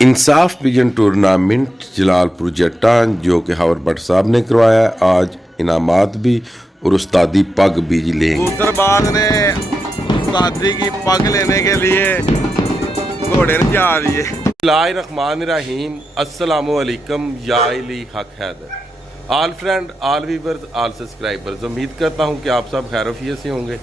इंसाफ vision tournament Jalalpur जट्टा जो कि हावर भट्ट साहब ने करवाया। आज इनामात भी और उस्तादी पग भी लेंगे। कबूतरबाज ने उस्तादी की पग लेने के लिए घोड़े ने जा रही है। बिस्मिल्लाहिर्रहमानिर्रहीम, अस्सलामु अलैकुम या अली हक हैदर। आल फ्रेंड, आल व्यूअर्स, आल सब्सक्राइबर्स, उम्मीद करता हूँ कि आप सब खैरियत से होंगे।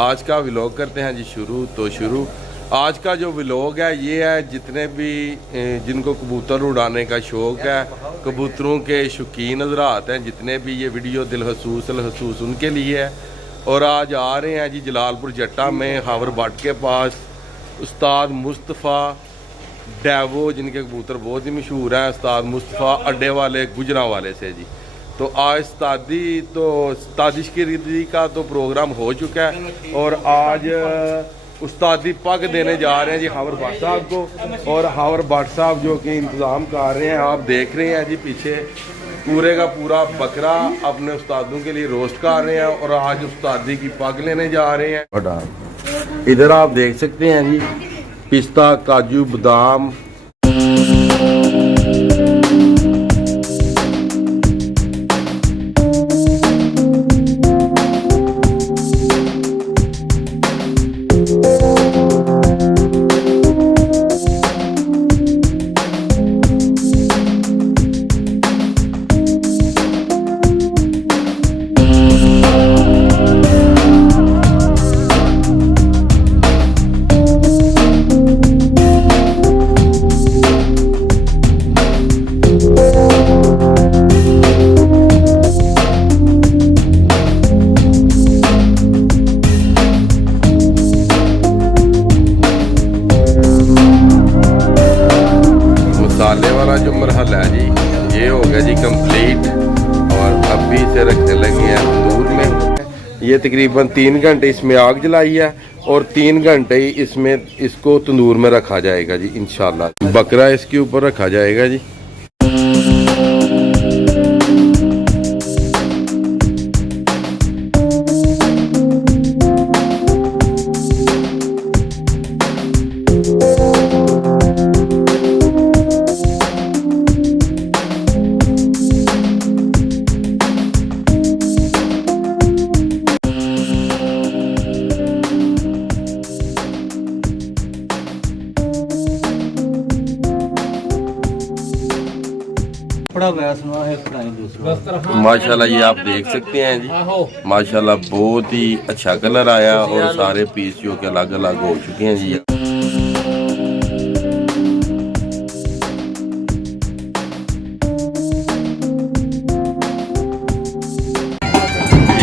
आज का व्लॉग करते हैं जी शुरू। आज का जो व्लॉग है ये है, जितने भी जिनको कबूतर उड़ाने का शौक़ है, कबूतरों के शौकीन हज़रात हैं, जितने भी ये वीडियो दिल हसूस उनके लिए है। और आज आ रहे हैं जी जलालपुर जट्टा में हावर भट्ट के पास उस्ताद मुस्तफ़ा डेवो, जिनके कबूतर बहुत ही मशहूर हैं। उस्ताद मुस्तफ़ा अड्डे वाले गुजरांवाले से जी। तो आज उस्तादी शिरकत का तो प्रोग्राम हो चुका है और आज उस्तादी पग देने जा रहे हैं जी हावर भट्ट साहब को। और हावर भट्ट साहब जो कि इंतज़ाम कर रहे हैं, आप देख रहे हैं जी पीछे पूरे का पूरा बकरा अपने उस्तादों के लिए रोस्ट कर रहे हैं और आज उस्तादी की पग लेने जा रहे हैं। इधर आप देख सकते हैं जी पिस्ता, काजू, बादाम। मसाले वाला जो मरहला है जी ये हो गया जी कंप्लीट और अभी से रखने लगे हैं तंदूर में। ये तकरीबन 3 घंटे इसमें आग जलाई है और 3 घंटे इसमें इसको तंदूर में रखा जाएगा जी इंशाल्लाह। बकरा इसके ऊपर रखा जाएगा जी। माशाल्लाह ये आप देख सकते हैं जी, माशाल्लाह बहुत ही अच्छा कलर आया और सारे पीस जो के अलग अलग हो चुके हैं जी।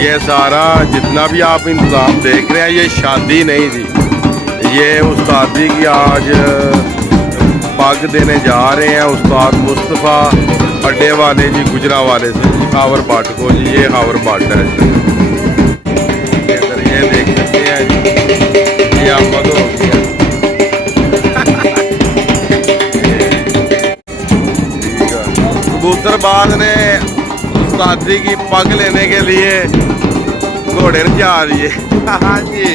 ये सारा जितना भी आप इंतजाम देख रहे हैं ये शादी नहीं थी, ये उस्तादी की आज पग देने जा रहे हैं उस्ताद मुस्तफ़ा अड्डे वाले जी गुजरांवाले से हावर भट्ट को जी। ये हावर भट्ट है जी, ये देख सकते हैं जी, ये आमद हो गया। कबूतरबाज ने उस्तादी की पग लेने के लिए घोड़े ने जा रही है। हाँ जी,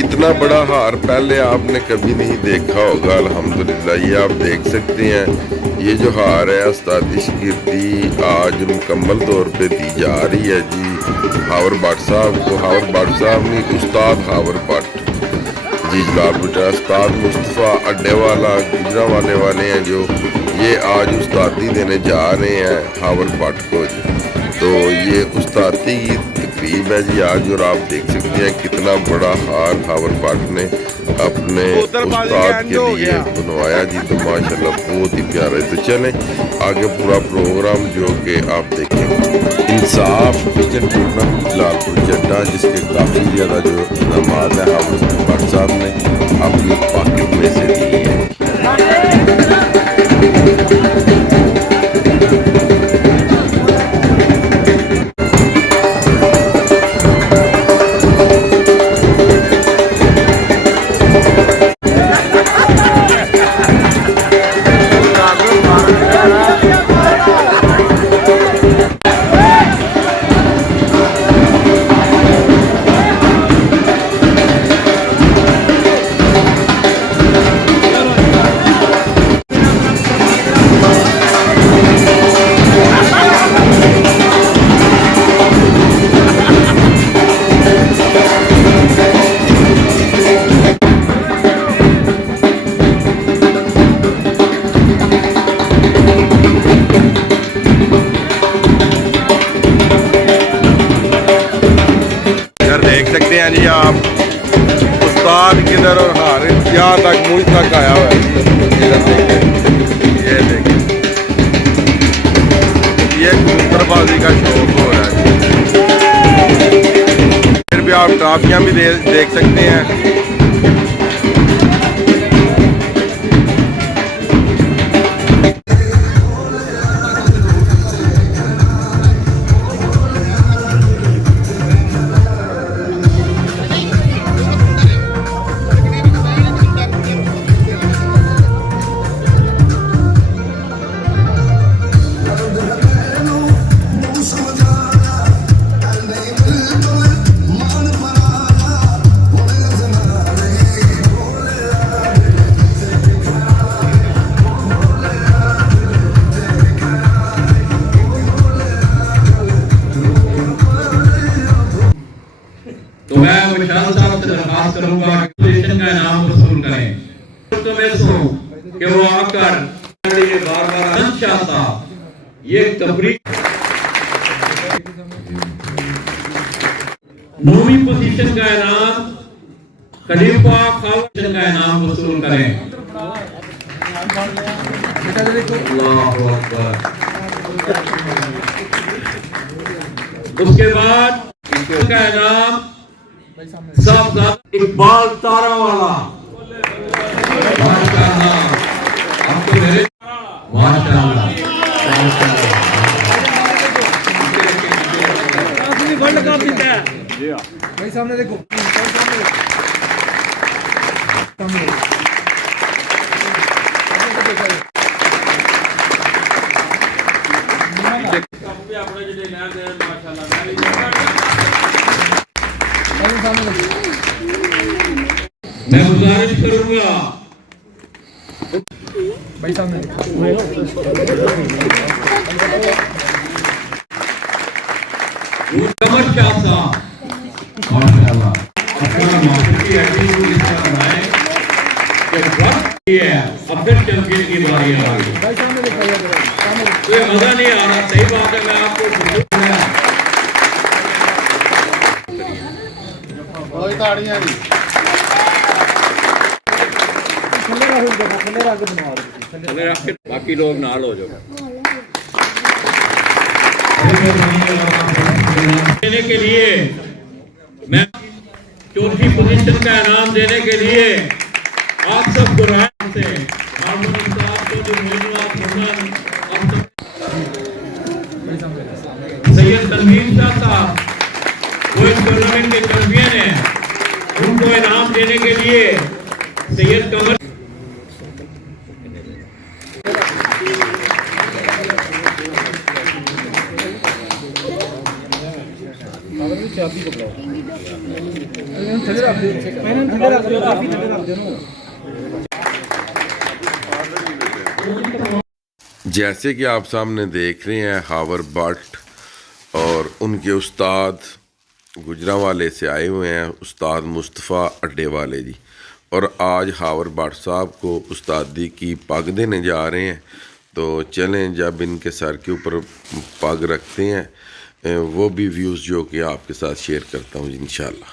इतना बड़ा हार पहले आपने कभी नहीं देखा होगा अल्हम्दुलिल्लाह। ये आप देख सकते हैं ये जो हार है उस्तादी शिरकत आज मुकम्मल तौर पे दी जा रही है जी हावर भट्ट साहब को। हावर भट्ट साहब ने उस्ताद हावर भट्ट जी जलालपुर उस्ताद मुस्तफ़ा अड्डे वाला गुजरांवाले वाले हैं जो ये आज उस्तादी देने जा रहे हैं हावर भट्ट को जी। तो ये उस्तादी की तकरीब है जी आज और आप देख सकते हैं कितना बड़ा हार हावर भट्ट ने अपने उस्ताद के लिए बनवाया जी। तो माशाल्लाह बहुत ही प्यारा है। तो चलें आगे पूरा प्रोग्राम जो कि आप देखें। इंसाफ विजन टूर्नामेंट जलालपुर जट्टा जिसके काफ़ी ज़्यादा जो इनामात है हावर भट्ट साहब ने अपनी पॉकेट में से दिए हैं। हाथ किधर और हार यहाँ तक मुझ तक आया हुआ है। इधर देखिए, ये देखिए, ये कबूतरबाजी का शौक हो रहा है। फिर भी आप ट्रॉफियाँ भी देख सकते हैं। तो मैं विशाल साहब से दरखास्त करूंगा कि पोजीशन का इनाम वसूल करें। तो मैं सोचूं कि वो आकर बार-बार चाहता ये तफरीक 9वीं पोजीशन का इनाम खलीफा खालिद का इनाम वसूल करें। अल्लाहु अकबर। उसके बाद का इनाम साहब इकबाल तारा वाला। माशाअल्लाह, आपको मेरे माशाअल्लाह वर्ल्ड कप जीता है भाई। सामने देखो, मैं गुजारिश करूंगा भाई सामने कमर शाह साहब माशाअल्लाह अपना मास्टर की एटीट्यूड इस तरह बनाए कि वक्त ये है। अब फिर चैंपियन की बारी आ गई भाई। सामने देखो, कोई मजा नहीं आ रहा। सही बात है, मैं आपको बाकी लोग नाल हो जाओ। देने के लिए मैं चौथी पोजीशन का इनाम देने के लिए आप सबको राय से सैयद तनवीर शाह साहब वो इस टूर्नामेंट के चैंपियन हैं, उनको इनाम देने के लिए सैयद कमर जैसे कि आप सामने देख रहे हैं, हावर भट्ट और उनके उस्ताद गुजरांवाले से आए हुए हैं, उस्ताद मुस्तफ़ा अड्डे वाले जी। और आज हावर भट्ट साहब को उस्तादी की पग देने जा रहे हैं। तो चलें, जब इनके सर के ऊपर पग रखते हैं वो भी व्यूज़ जो कि आपके साथ शेयर करता हूँ इंशाल्लाह।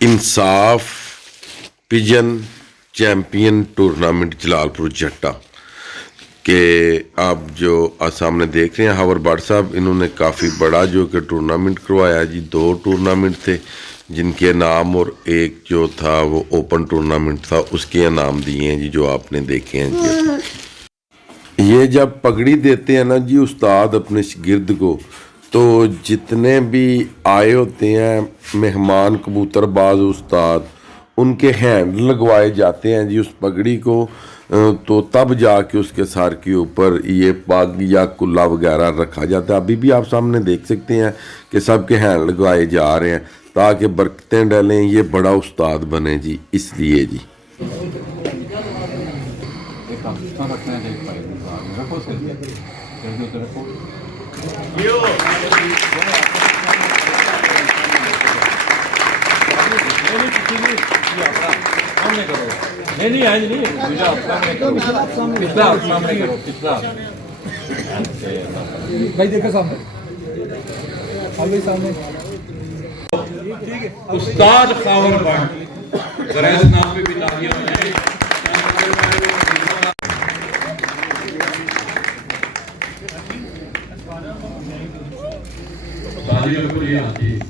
इंसाफ पिजन चैम्पियन टूर्नामेंट जलालपुर जट्टा के आप जो सामने देख रहे हैं, हावर भट्ट साहब इन्होंने काफ़ी बड़ा जो कि टूर्नामेंट करवाया जी। 2 टूर्नामेंट थे जिनके नाम, और एक जो था वो ओपन टूर्नामेंट था, उसके इनाम दिए हैं जी जो आपने देखे हैं जी। ये जब पगड़ी देते हैं ना जी उस्ताद अपने शागिर्द को, तो जितने भी आए होते हैं मेहमान कबूतरबाज उस्ताद, उनके हैंड लगवाए जाते हैं जी उस पगड़ी को। तो तब जाके उसके सर के ऊपर ये पग या कुल्ला वगैरह रखा जाता है। अभी भी आप सामने देख सकते हैं कि सबके हैंड लगवाए जा रहे हैं ताकि बरकतें डलें, ये बड़ा उस्ताद बने जी, इसलिए जी। नहीं आज नहीं पिछला भाई देखो सामने उस्ताद खावर भट्ट ग्रैस नाम पे भी तालियां बजाएं। तालियों को ये आती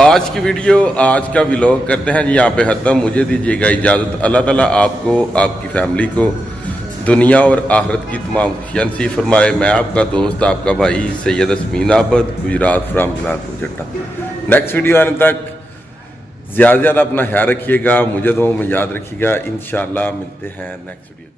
आज की वीडियो, आज का व्लॉग करते हैं जी यहाँ पे ख़त्म। मुझे दीजिएगा इजाज़त। अल्लाह ताला आपको, आपकी फैमिली को दुनिया और आखिरत की तमाम खुशियाँ नसीब फरमाए। मैं आपका दोस्त, आपका भाई सैयद असमीन आबद, गुजरात फ्राम जलालपुर जट्टा। नेक्स्ट वीडियो आने तक ज़्यादा से ज़्यादा अपना ख्याल रखिएगा, मुझे दुआओं में याद रखिएगा। इंशाल्लाह मिलते हैं नेक्स्ट वीडियो।